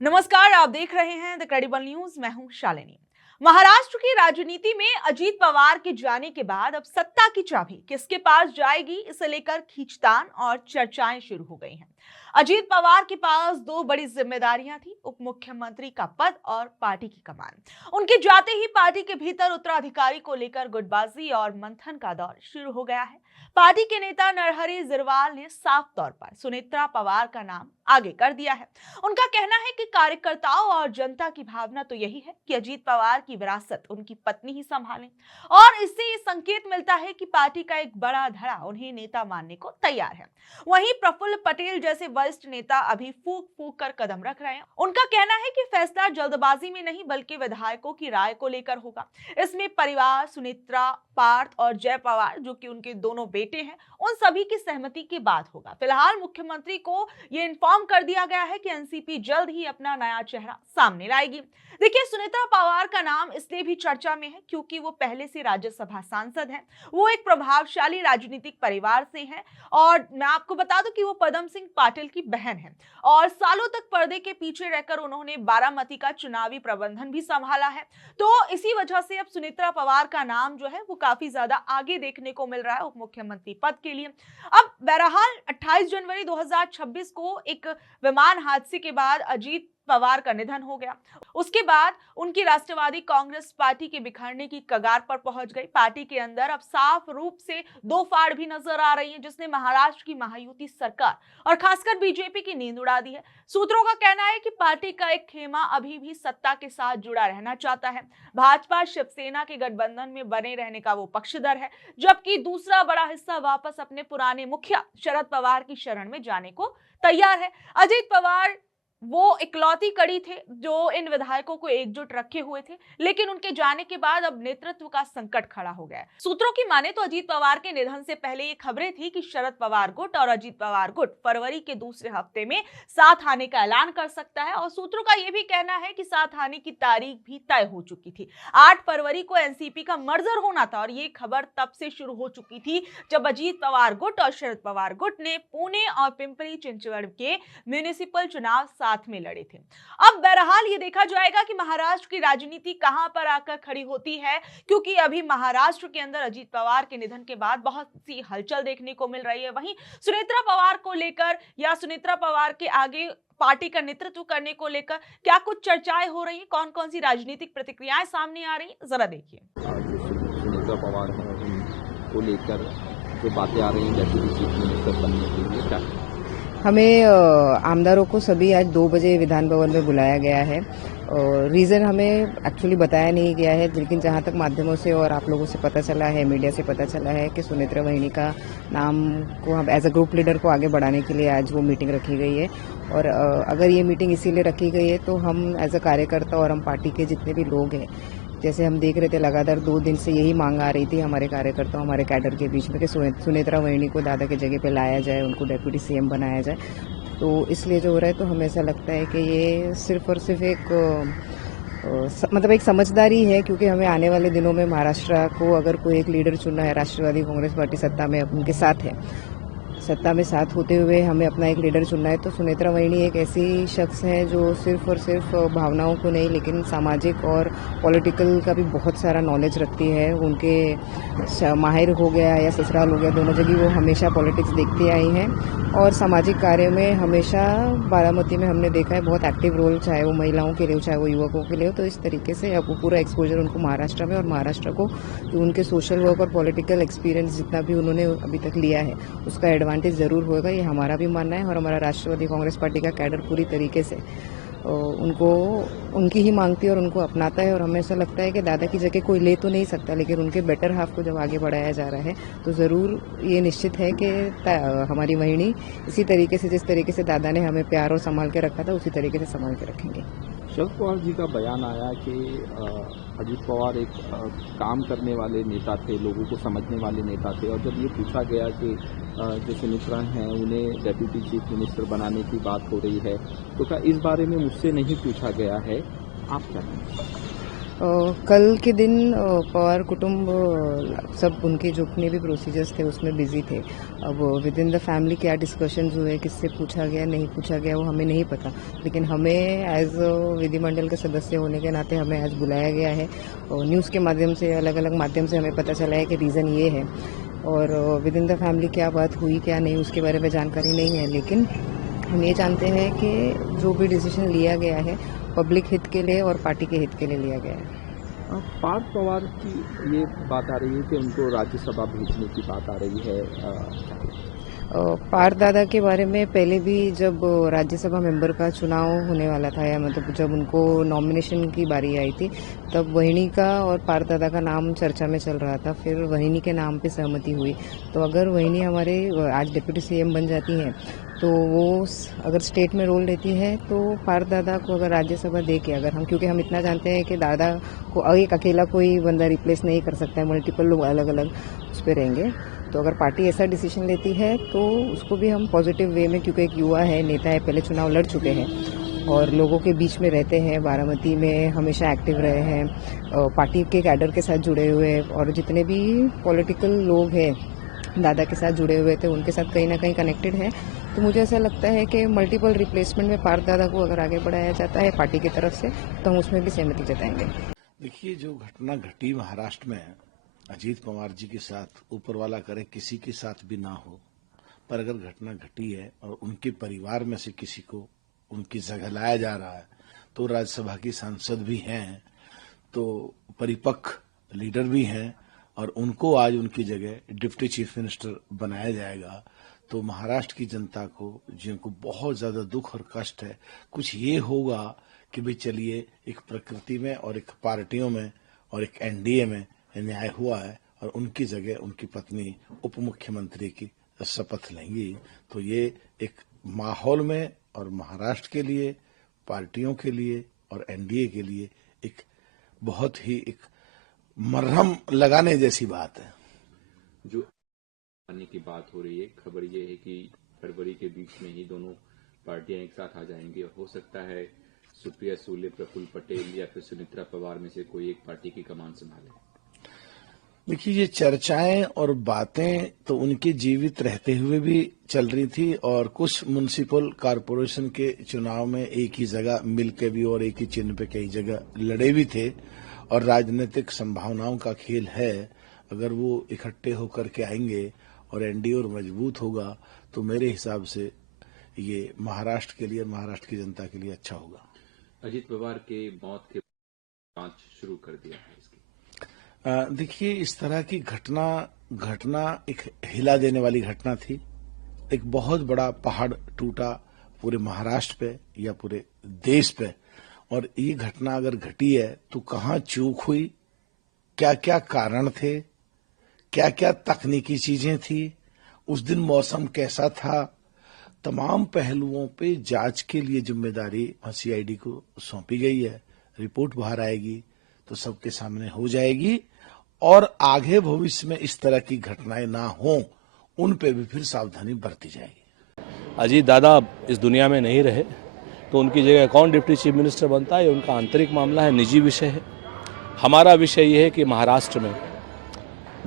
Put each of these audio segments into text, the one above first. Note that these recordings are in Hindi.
नमस्कार, आप देख रहे हैं द क्रेडिबल न्यूज। मैं हूं शालिनी। महाराष्ट्र की राजनीति में अजीत पवार के जाने के बाद अब सत्ता की चाबी किसके पास जाएगी, इसे लेकर खींचतान और चर्चाएं शुरू हो गई हैं। अजीत पवार के पास दो बड़ी जिम्मेदारियां थी, उप मुख्यमंत्री का पद और पार्टी की कमान। उनके जाते ही पार्टी के भीतर उत्तराधिकारी को लेकर गुटबाजी और मंथन का दौर शुरू हो गया है। पार्टी के नेता नरहरि झिरवाल ने साफ तौर पर सुनेत्रा पवार का नाम आगे कर दिया है। उनका कहना है कि कार्यकर्ताओं और जनता की भावना तो यही है कि अजीत पवार की विरासत उनकी पत्नी ही संभालें, और इससे ये संकेत मिलता है कि पार्टी का एक बड़ा धड़ा उन्हें नेता मानने को तैयार है। वहीं प्रफुल्ल पटेल जैसे वरिष्ठ नेता अभी फूक फूक कर कदम रख रहे हैं। उनका कहना है कि फैसला जल्दबाजी में नहीं बल्कि विधायकों की राय को लेकर होगा। इसमें परिवार, सुनेत्रा, पार्थ और जय पवार जो कि उनके दोनों बेटे हैं, उन सभी की सहमति के बाद होगा। फिलहाल मुख्यमंत्री को ये इन्फॉर्म कर दिया गया है कि एनसीपी जल्द ही अपना नया चेहरा सामने लाएगी। देखिए, सुनेत्रा पवार का नाम इसलिए भी चर्चा में है क्योंकि वो पहले से राज्यसभा सांसद हैं। वो एक प्रभावशाली राजनीतिक परिवार से हैं और मैं आपको बता दूं कि वो पदम सिंह पाटिल की बहन है और सालों तक पर्दे के पीछे रहकर उन्होंने बारामती का चुनावी प्रबंधन भी संभाला है। तो इसी वजह से अब सुनेत्रा पवार का नाम जो है वो काफी ज्यादा आगे देखने को मिल रहा है उप मुख्यमंत्री पद के लिए। अब बहरहाल 28 जनवरी 2026 को एक विमान हादसे के बाद अजीत पवार का निधन हो गया। उसके बाद उनकी राष्ट्रवादी कांग्रेस पार्टी के बिखरने की कगार पर पहुंच गई। पार्टी के अंदर अब साफ रूप से दो फाड़ भी नजर आ रही है, जिसने महाराष्ट्र की महायुति सरकार और खासकर बीजेपी की नींद उड़ा दी है। सूत्रों का कहना है कि पार्टी का एक खेमा अभी भी सत्ता के साथ जुड़ा रहना चाहता है। भाजपा शिवसेना के गठबंधन में बने रहने का वो पक्षधर है, जबकि दूसरा बड़ा हिस्सा वापस अपने पुराने मुखिया शरद पवार की शरण में जाने को तैयार है। अजीत पवार वो इकलौती कड़ी थे जो इन विधायकों को एकजुट रखे हुए थे, लेकिन उनके जाने के बाद अब नेतृत्व का संकट खड़ा हो गया है। सूत्रों की माने तो अजीत पवार के निधन से पहले ये खबरें थी कि शरद पवार गुट और अजीत पवार गुट फरवरी के दूसरे हफ्ते में साथ आने का ऐलान कर सकता है, और सूत्रों का यह भी कहना है कि साथ आने की तारीख भी तय हो चुकी थी। 8 फरवरी को एनसीपी का मर्जर होना था और ये खबर तब से शुरू हो चुकी थी जब अजीत पवार गुट और शरद पवार गुट ने पुणे और पिंपरी चिंचवड़ के म्युनिसिपल चुनाव साथ में लड़े थे। अब बहरहाल ये देखा जाएगा कि महाराष्ट्र की राजनीति कहां पर आकर खड़ी होती है, क्योंकि अभी महाराष्ट्र के अंदर अजीत पवार के निधन के बाद बहुत सी हलचल देखने को मिल रही है। वहीं सुनेत्रा पवार को लेकर या सुनेत्रा पवार के आगे पार्टी का नेतृत्व करने को लेकर क्या कुछ चर्चाएं हो रही है, कौन कौन सी राजनीतिक प्रतिक्रियाएं सामने आ रही है, जरा देखिए। सुनेत्रा पवार है, उनको लेकर जो बातें आ रही हैं डेप्यूटी चीफ मिनिस्टर बनने के लिए, क्या हमें आमदारों को सभी आज 2 बजे विधान भवन में बुलाया गया है। रीज़न हमें एक्चुअली बताया नहीं गया है, लेकिन जहाँ तक माध्यमों से और आप लोगों से पता चला है, मीडिया से पता चला है कि सुनेत्रा वहिनी का नाम को हम एज अ ग्रुप लीडर को आगे बढ़ाने के लिए आज वो मीटिंग रखी गई है। और अगर ये मीटिंग इसीलिए रखी गई है तो हम एज अ कार्यकर्ता और हम पार्टी के जितने भी लोग हैं, जैसे हम देख रहे थे लगातार 2 दिन से यही मांग आ रही थी हमारे कार्यकर्ताओं, हमारे कैडर के बीच में कि सुनेत्रा वहिनी को दादा की जगह पे लाया जाए, उनको डेप्यूटी सीएम बनाया जाए। तो इसलिए जो हो रहा है, तो हमें ऐसा लगता है कि ये सिर्फ और सिर्फ एक मतलब एक समझदारी है, क्योंकि हमें आने वाले दिनों में महाराष्ट्र को अगर कोई एक लीडर चुनना है, राष्ट्रवादी कांग्रेस पार्टी सत्ता में उनके साथ है, सत्ता में साथ होते हुए हमें अपना एक लीडर चुनना है। तो सुनेत्रा वहिनी एक ऐसी शख्स है जो सिर्फ और सिर्फ भावनाओं को नहीं, लेकिन सामाजिक और पॉलिटिकल का भी बहुत सारा नॉलेज रखती है। उनके माहिर हो गया या ससुराल हो गया, दोनों जगह वो हमेशा पॉलिटिक्स देखती आई हैं और सामाजिक कार्य में हमेशा बारामती में हमने देखा है बहुत एक्टिव रोल, चाहे वो महिलाओं के लिए हो चाहे वो युवकों के लिए हो। तो इस तरीके से अब वो पूरा एक्सपोजर उनको महाराष्ट्र में और महाराष्ट्र को जो उनके सोशल वर्क और पॉलिटिकल एक्सपीरियंस जितना भी उन्होंने अभी तक लिया है उसका एडवांटेज ज़रूर होगा, ये हमारा भी मानना है। और हमारा राष्ट्रवादी कांग्रेस पार्टी का कैडर पूरी तरीके से उनको उनकी ही मांगती है और उनको अपनाता है। और हमें ऐसा लगता है कि दादा की जगह कोई ले तो नहीं सकता, लेकिन उनके बेटर हाफ को जब आगे बढ़ाया जा रहा है तो ज़रूर ये निश्चित है कि हमारी वहिनी इसी तरीके से, जिस तरीके से दादा ने हमें प्यार और संभाल के रखा था, उसी तरीके से संभाल के रखेंगे। शरद पवार जी का बयान आया कि अजीत पवार एक काम करने वाले नेता थे, लोगों को समझने वाले नेता थे, और जब ये पूछा गया कि जो सुनेत्रा हैं उन्हें डेप्यूटी चीफ मिनिस्टर बनाने की बात हो रही है, तो क्या इस बारे में मुझसे नहीं पूछा गया है, आप क्या कहें? कल के दिन पवार कुटुंब सब उनके जितने भी प्रोसीजर्स थे उसमें बिजी थे। अब विद इन द फैमिली क्या डिस्कशंस हुए, किससे पूछा गया नहीं पूछा गया वो हमें नहीं पता, लेकिन हमें एज विधिमंडल के सदस्य होने के नाते हमें आज बुलाया गया है। न्यूज़ के माध्यम से, अलग अलग माध्यम से हमें पता चला है कि रीज़न ये है, और विद इन द फैमिली क्या बात हुई क्या नहीं उसके बारे में जानकारी नहीं है, लेकिन हम ये जानते हैं कि जो भी डिसीजन लिया गया है पब्लिक हित के लिए और पार्टी के हित के लिए लिया गया है। पार्थ पवार की ये बात आ रही है कि उनको राज्यसभा भेजने की बात आ रही है। पार्थ दादा के बारे में पहले भी जब राज्यसभा मेंबर का चुनाव होने वाला था, या मतलब जब उनको नॉमिनेशन की बारी आई थी, तब वहिनी का और पार्थ दादा का नाम चर्चा में चल रहा था। फिर वहिनी के नाम पे सहमति हुई, तो अगर वहिनी हमारे आज डिप्टी सीएम बन जाती हैं तो वो अगर स्टेट में रोल लेती है तो पार्थ दादा को अगर राज्यसभा दे के, अगर हम, क्योंकि हम इतना जानते हैं कि दादा को एक अकेला कोई बंदा रिप्लेस नहीं कर सकता है, मल्टीपल लोग अलग अलग उस पर रहेंगे, तो अगर पार्टी ऐसा डिसीजन लेती है तो उसको भी हम पॉजिटिव वे में, क्योंकि एक युवा है, नेता है, पहले चुनाव लड़ चुके हैं और लोगों के बीच में रहते हैं, बारामती में हमेशा एक्टिव रहे हैं, पार्टी के कैडर के साथ जुड़े हुए, और जितने भी पॉलिटिकल लोग हैं दादा के साथ जुड़े हुए थे उनके साथ कहीं ना कहीं कनेक्टेड है। तो मुझे ऐसा लगता है कि मल्टीपल रिप्लेसमेंट में पार्थ दादा को अगर आगे बढ़ाया जाता है पार्टी की तरफ से तो हम उसमें भी सहमति जताएंगे। देखिए, जो घटना घटी महाराष्ट्र में अजीत पवार जी के साथ, ऊपर वाला करे किसी के साथ भी ना हो, पर अगर घटना घटी है और उनके परिवार में से किसी को उनकी जगह लाया जा रहा है, तो राज्यसभा की सांसद भी हैं, तो परिपक्व लीडर भी हैं, और उनको आज उनकी जगह डिप्टी चीफ मिनिस्टर बनाया जाएगा, तो महाराष्ट्र की जनता को, जिनको बहुत ज्यादा दुख और कष्ट है, कुछ ये होगा कि भाई चलिए एक प्रकृति में और एक पार्टियों में और एक एनडीए में न्याय हुआ है, और उनकी जगह उनकी पत्नी उप मुख्यमंत्री की शपथ लेंगी। तो ये एक माहौल में और महाराष्ट्र के लिए, पार्टियों के लिए और एनडीए के लिए एक बहुत ही एक मरहम लगाने जैसी बात है। जो आने की बात हो रही है, खबर ये है कि फरवरी के बीच में ही दोनों पार्टियां एक साथ आ जाएंगी, और हो सकता है सुप्रिया सुले, प्रफुल्ल पटेल या फिर सुनेत्रा पवार में से कोई एक पार्टी की कमान संभाले। देखिए, ये चर्चाएं और बातें तो उनके जीवित रहते हुए भी चल रही थी, और कुछ म्युनिसिपल कॉरपोरेशन के चुनाव में एक ही जगह मिलकर भी और एक ही चिन्ह पे कई जगह लड़े भी थे, और राजनीतिक संभावनाओं का खेल है। अगर वो इकट्ठे होकर के आएंगे और एनडीए और मजबूत होगा, तो मेरे हिसाब से ये महाराष्ट्र के लिए, महाराष्ट्र की जनता के लिए अच्छा होगा। अजीत पवार के मौत के जांच शुरू कर दिया है इसकी। देखिए, इस तरह की घटना एक हिला देने वाली घटना थी। एक बहुत बड़ा पहाड़ टूटा पूरे महाराष्ट्र पे या पूरे देश पे, और ये घटना अगर घटी है तो कहाँ चूक हुई, क्या क्या कारण थे, क्या क्या तकनीकी चीजें थी, उस दिन मौसम कैसा था, तमाम पहलुओं पे जांच के लिए जिम्मेदारी सीआईडी को सौंपी गई है। रिपोर्ट बाहर आएगी तो सबके सामने हो जाएगी, और आगे भविष्य में इस तरह की घटनाएं ना हो, उन पे भी फिर सावधानी बरती जाएगी। अजीत दादा इस दुनिया में नहीं रहे, तो उनकी जगह कौन डिप्टी चीफ मिनिस्टर बनता है, ये उनका आंतरिक मामला है, निजी विषय है। हमारा विषय ये है कि महाराष्ट्र में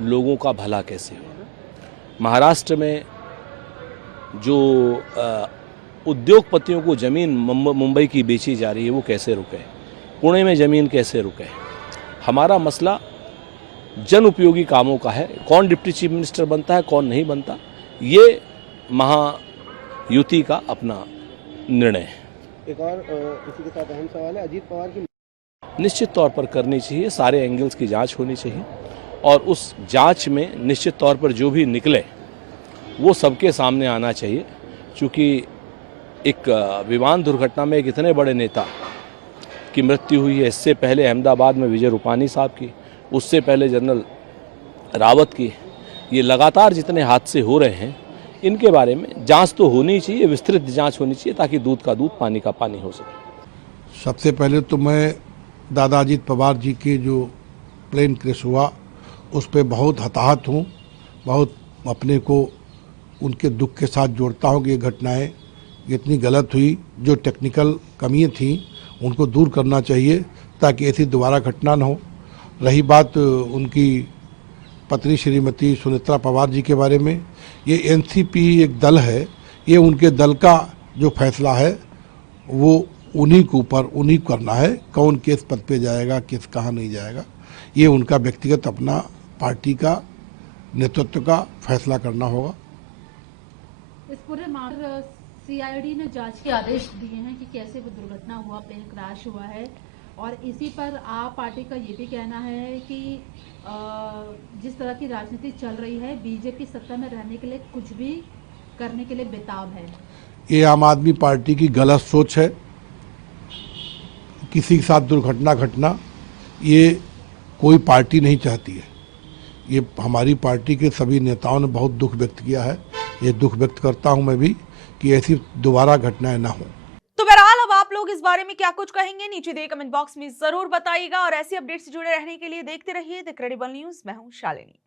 लोगों का भला कैसे हो। महाराष्ट्र में जो उद्योगपतियों को जमीन मुंबई की बेची जा रही है वो कैसे रुके, पुणे में जमीन कैसे रुके। हमारा मसला जन उपयोगी कामों का है। कौन डिप्टी चीफ मिनिस्टर बनता है, कौन नहीं बनता, ये महायुति का अपना निर्णय है। एक और इसी के साथ अहम सवाल है, अजीत पवार की निश्चित तौर पर करनी चाहिए, सारे एंगल्स की जांच होनी चाहिए, और उस जांच में निश्चित तौर पर जो भी निकले वो सबके सामने आना चाहिए। क्योंकि एक विमान दुर्घटना में एक इतने बड़े नेता की मृत्यु हुई है, इससे पहले अहमदाबाद में विजय रूपानी साहब की, उससे पहले जनरल रावत की, ये लगातार जितने हादसे हो रहे हैं इनके बारे में जांच तो होनी चाहिए, विस्तृत जांच होनी चाहिए, ताकि दूध का दूध पानी का पानी हो सके। सबसे पहले तो मैं दादा अजीत पवार जी के जो प्लेन क्रैश हुआ उस पर बहुत हताहत हूँ, बहुत अपने को उनके दुख के साथ जोड़ता हूँ कि ये घटनाएं इतनी गलत हुई। जो टेक्निकल कमियाँ थी उनको दूर करना चाहिए, ताकि ऐसी दोबारा घटना न हो। रही बात उनकी पत्नी श्रीमती सुनेत्रा पवार जी के बारे में, ये एनसीपी एक दल है, ये उनके दल का जो फैसला है वो उन्हीं के ऊपर उन्हीं को करना है, कौन किस पद पे जाएगा, किस कहाँ नहीं जाएगा, ये उनका व्यक्तिगत अपना पार्टी का नेतृत्व का फैसला करना होगा। इस पूरे मामले सीआईडी ने जांच के आदेश दिए हैं कि कैसे वो दुर्घटना हुआ, प्लेन क्रैश हुआ है, और इसी पर आप पार्टी का ये भी कहना है कि जिस तरह की राजनीति चल रही है, बीजेपी सत्ता में रहने के लिए कुछ भी करने के लिए बेताब है। ये आम आदमी पार्टी की गलत सोच है। किसी के साथ दुर्घटना घटना ये कोई पार्टी नहीं चाहती है। ये हमारी पार्टी के सभी नेताओं ने बहुत दुख व्यक्त किया है। ये दुख व्यक्त करता हूं मैं भी कि ऐसी दोबारा घटनाएं ना हो। तो बहरहाल अब आप लोग इस बारे में क्या कुछ कहेंगे, नीचे दिए कमेंट बॉक्स में जरूर बताइएगा और ऐसी अपडेट से जुड़े रहने के लिए देखते रहिए द क्रेडिबल न्यूज। मैं हूं शालिनी।